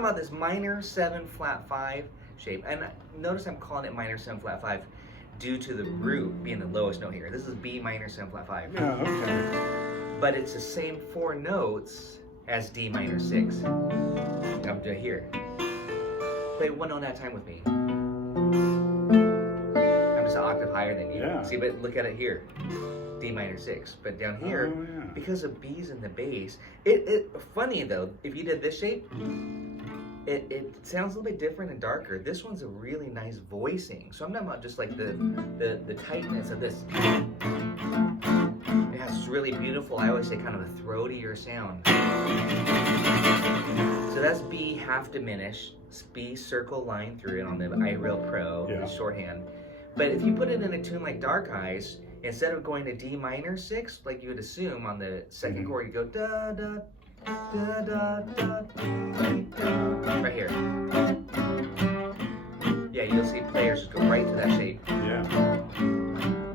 talking about this minor 7 flat 5 shape. And notice I'm calling it minor 7 flat 5 due to the root being the lowest note here. This is B minor 7 flat 5. Yeah, okay. But it's the same 4 notes as D minor 6. Up to here. Play one note at a time with me. I'm just an octave higher than you. Yeah. See, but look at it here. D minor 6. But down here, Oh, yeah. because of B's in the bass, funny though, if you did this shape, it sounds a little bit different and darker. This one's a really nice voicing. So I'm talking about just like the tightness of this. It has really beautiful, I always say kind of a throatier sound. So that's B half diminished, B circle line through it on the iReal Pro, Yeah. the shorthand. But if you put it in a tune like Dark Eyes, instead of going to D minor 6, like you would assume on the second chord, you go da da da da da da, right here. Yeah, you'll see players just go right to that shape. Yeah.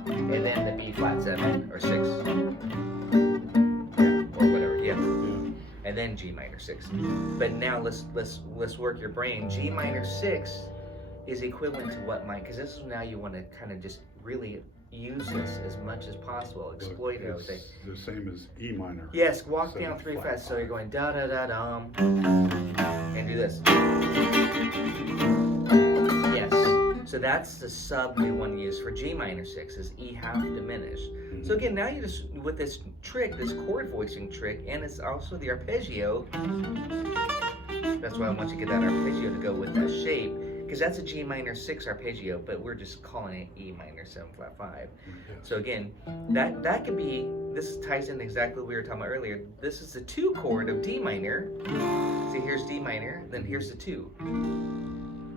And then the B flat 7 or 6. Yeah, or whatever, yeah. And then G minor 6. But now let's work your brain. G minor 6 is equivalent to what because this is now you want to kind of just really use this as much as possible, exploit it. It's the same as E minor. Yes, walk 7 down 3 flat frets. So 5. you're going da da da dum, and do this. Yes. So that's the sub we want to use for G minor 6 is E half diminished. So again, now you just with this trick, this chord voicing trick, and it's also the arpeggio. That's why I want you to get that arpeggio to go with that shape. Because that's a G minor 6 arpeggio, but we're just calling it E minor 7 flat 5. So again, that could be, this ties in exactly what we were talking about earlier. This is the 2 chord of D minor. See, here's D minor, then here's the 2.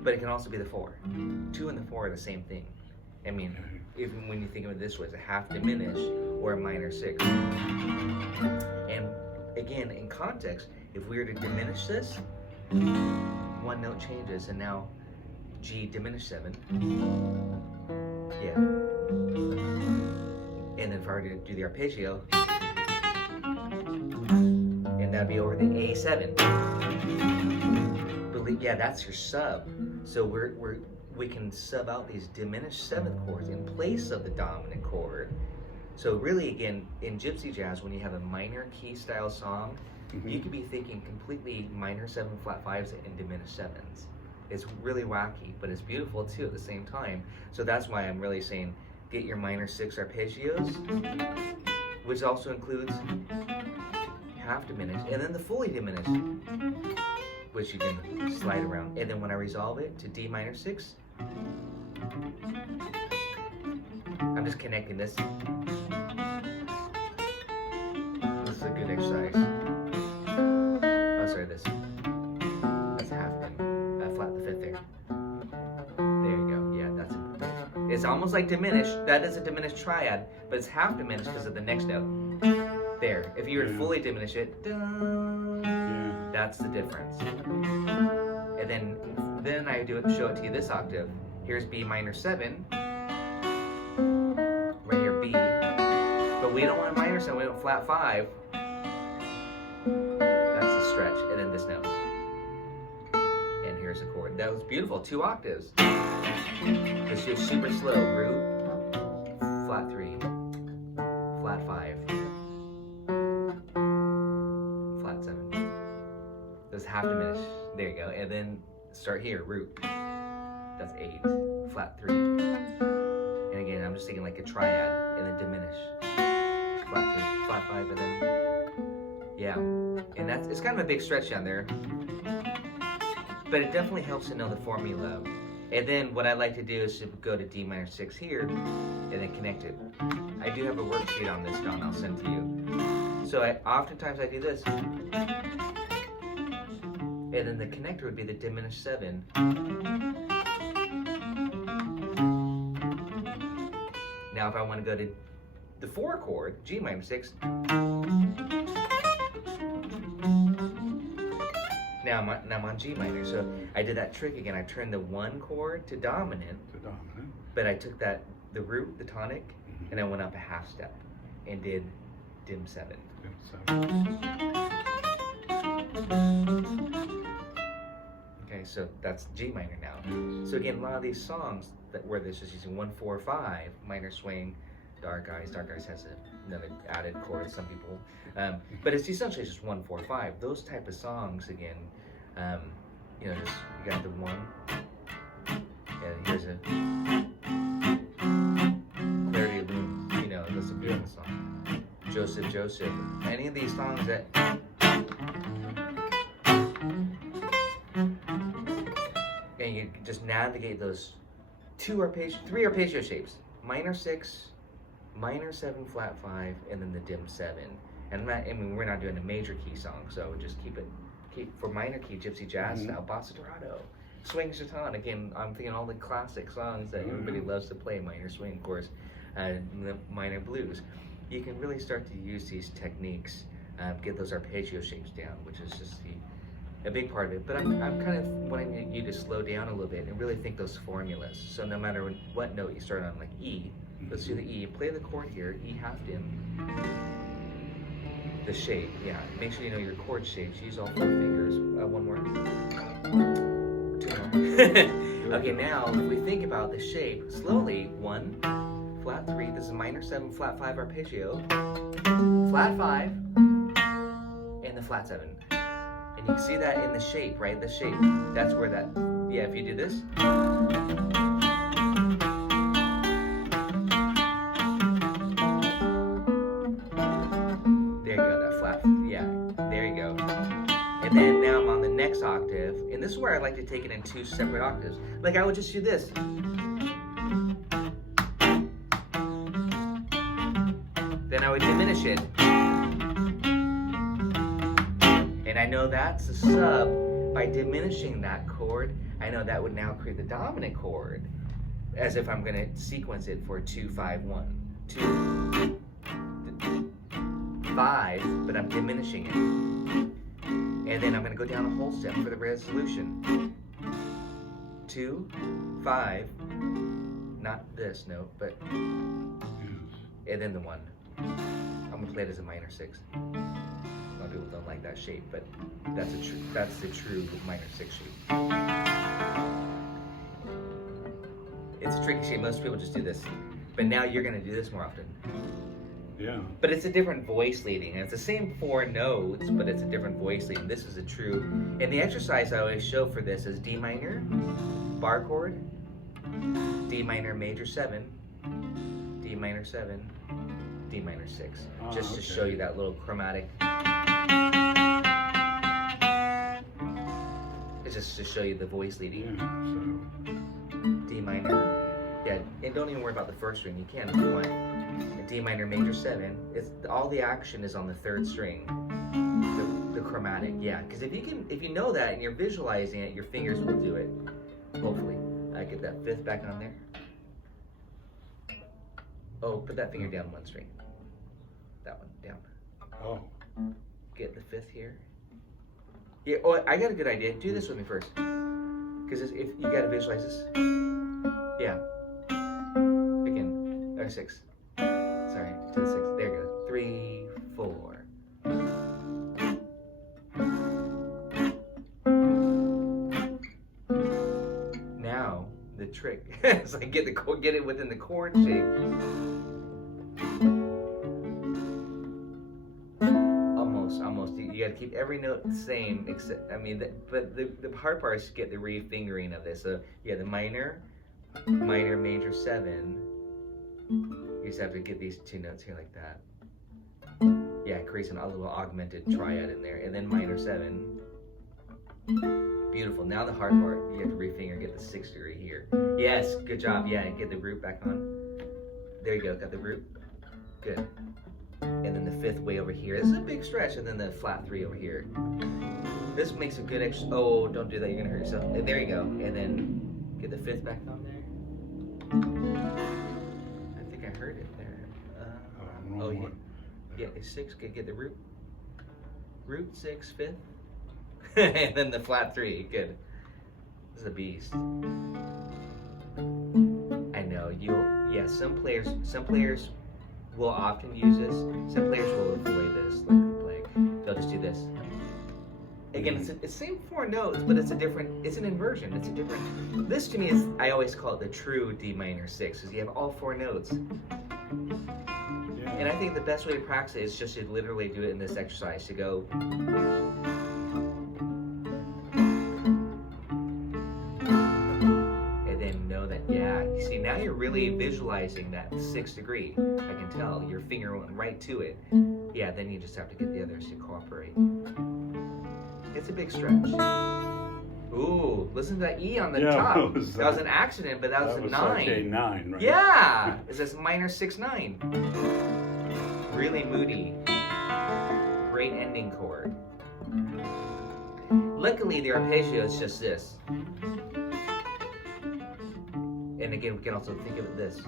But it can also be the 4. 2 and the 4 are the same thing. I mean, even when you think of it this way, it's a half diminished or a minor 6. And again, in context, if we were to diminish this, one note changes, and now G diminished 7. Yeah. And then if I were to do the arpeggio, and that'd be over the A7. Believe, yeah, that's your sub. So we can sub out these diminished 7th chords in place of the dominant chord. So really, again, in gypsy jazz, when you have a minor key style song, you could be thinking completely minor 7 flat 5s and diminished 7s. It's really wacky, but it's beautiful too at the same time. So that's why I'm really saying get your minor 6 arpeggios, which also includes half diminished, and then the fully diminished, which you can slide around. And then when I resolve it to D minor 6, I'm just connecting this. This is a good exercise. Oh, sorry, this. That's half flat the 5th there. There you go. Yeah, that's it. It's almost like diminished. That is a diminished triad, but it's half diminished because of the next note. There. If you were to fully diminish it, that's the difference. And then I show it to you this octave. Here's B minor 7. Right here, B. But we don't want a minor 7, we want flat 5. That's the stretch. And then this note. And here's the chord. That was beautiful. 2 octaves. It's just super slow. Root, flat 3, flat 5, flat 7. Those half diminished. There you go. And then start here. Root. That's 8, flat 3. And again, I'm just thinking like a triad, and then diminish. Flat 3, flat 5, and then yeah. And it's kind of a big stretch down there, but it definitely helps to know the formula. And then what I like to do is to go to D minor 6 here, and then connect it. I do have a worksheet on this, Don. I'll send to you. So oftentimes I do this, and then the connector would be the diminished 7. Now if I want to go to the 4 chord, G minor 6, now I'm on G minor. So I did that trick again. I turned the 1 chord to dominant, but I took the root, the tonic, and I went up a half step and did dim 7. Okay, so that's G minor now. So again, a lot of these songs where this is using 1, 4, 5, minor swing, Dark Eyes. Dark Eyes has another added chord, some people. But it's essentially just 1, 4, 5. Those type of songs, again, you know, just, you got the 1, and here's a Clarity of Moon, you know, that's a beautiful song. Joseph, Joseph. Any of these songs that, and you just navigate those 3 arpeggio shapes: minor 6, minor 7 flat 5, and then the dim 7. And we're not doing a major key song, so just keep for minor key gypsy jazz style, bossa dorado, swing chaton. Again, I'm thinking all the classic songs that everybody loves to play, minor swing, of course, the minor blues. You can really start to use these techniques, get those arpeggio shapes down, which is just a big part of it. But I'm kind of wanting you to slow down a little bit and really think those formulas. So no matter what note you start on, like E, let's do the E, play the chord here, E half dim. The shape, yeah. Make sure you know your chord shapes. Use all 4 fingers. One more. 2 more. Okay, now if we think about the shape, slowly, 1, flat 3, this is minor 7, flat 5 arpeggio, flat 5, and the flat 7. And you can see that in the shape, right? The shape. That's where that, yeah, if you do this. There you go, that flat, yeah, there you go. And then now I'm on the next octave, and this is where I like to take it in 2 separate octaves. Like I would just do this. Then I would diminish it. And I know that's a sub. By diminishing that chord, I know that would now create the dominant chord, as if I'm gonna sequence it for 2, 5, 1, 2, 5, but I'm diminishing it. And then I'm gonna go down a whole step for the resolution. 2, 5, not this note, but, and then the 1. I'm gonna play it as a minor 6. A lot of people don't like that shape, but that's the true minor 6 shape. It's a tricky shape. Most people just do this, but now you're gonna do this more often. Yeah. But it's a different voice leading. It's the same 4 notes, but it's a different voice leading. This is a true. And the exercise I always show for this is D minor, bar chord, D minor major 7, D minor 7, D minor 6, just to show you that little chromatic. It's just to show you the voice leading. Yeah, so. D minor, yeah, and don't even worry about the first string. You can if you want. And D minor major 7. It's all the action is on the 3rd string. The chromatic, yeah. Because if you know that and you're visualizing it, your fingers will do it. Hopefully, get that 5th back on there. Oh, put that finger down 1 string. That one down. Oh. Get the 5th here. Yeah. Oh, I got a good idea. Do this with me first, because if you gotta visualize this. Yeah. Again. Or 6. Sorry. To the 6. There you go. 3, 4. Now the trick is like get it within the chord shape. Almost. You got to keep every note the same, except but the hard part is to get the refingering of this. So yeah, the minor, major 7. You just have to get these 2 notes here like that. Yeah, it creates a little augmented triad in there, and then minor 7. Beautiful. Now the hard part, you have to refinger, get the 6th degree here. Yes, good job. Yeah, and get the root back on. There you go. Got the root. Good. And then the 5th way over here. This is a big stretch, and then the flat 3 over here. This makes a good extra. Oh, don't do that. You're gonna hurt yourself. There you go. And then get the 5th back on there. I think I heard it there. Oh yeah. Yeah, it's 6. Get the root. Root 6, 5th. And then the flat 3. Good. This is a beast. I know some players will often use this. Some players will avoid this, like they'll just do this. Again, it's the same 4 notes, but it's an inversion. It's a different, this to me is, I always call it the true D minor 6, because you have all 4 notes. Yeah. And I think the best way to practice it is just to literally do it in this exercise, to go. And then know that, yeah, you see, now you're really visualizing that 6th degree. I can tell, your finger went right to it. Yeah, then you just have to get the others to cooperate. It's a big stretch. Ooh, listen to that E on the top. That was an accident, but that was a 9. Like a 9, right? Yeah, it's this minor 6/9. Really moody. Great ending chord. Luckily, the arpeggio is just this. And again, we can also think of it this.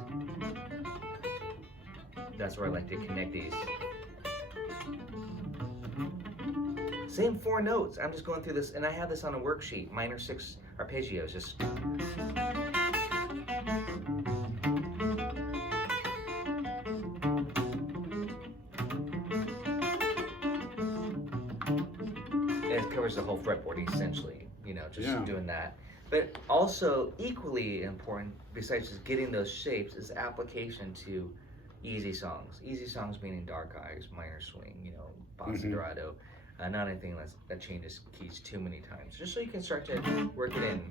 That's where I like to connect these. Same 4 notes. I'm just going through this, and I have this on a worksheet. Minor 6 arpeggios. Just. It covers the whole fretboard essentially. You know, just doing that. But also equally important, besides just getting those shapes, is application to easy songs. Easy songs meaning Dark Eyes, Minor Swing, you know, Bossa Dorado. Not anything that changes keys too many times. Just so you can start to work it in.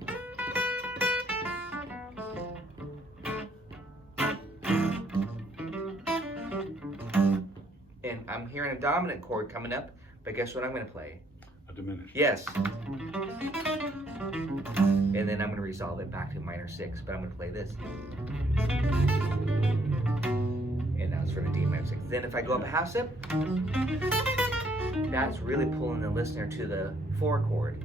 And I'm hearing a dominant chord coming up, but guess what I'm going to play? A diminished. Yes. And then I'm going to resolve it back to minor 6, but I'm going to play this. And that was for the D minor 6. Then if I go up a half step, that's really pulling the listener to the 4 chord.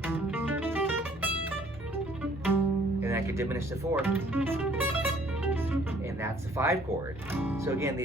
And I could diminish the 4. And that's the 5 chord. So again, these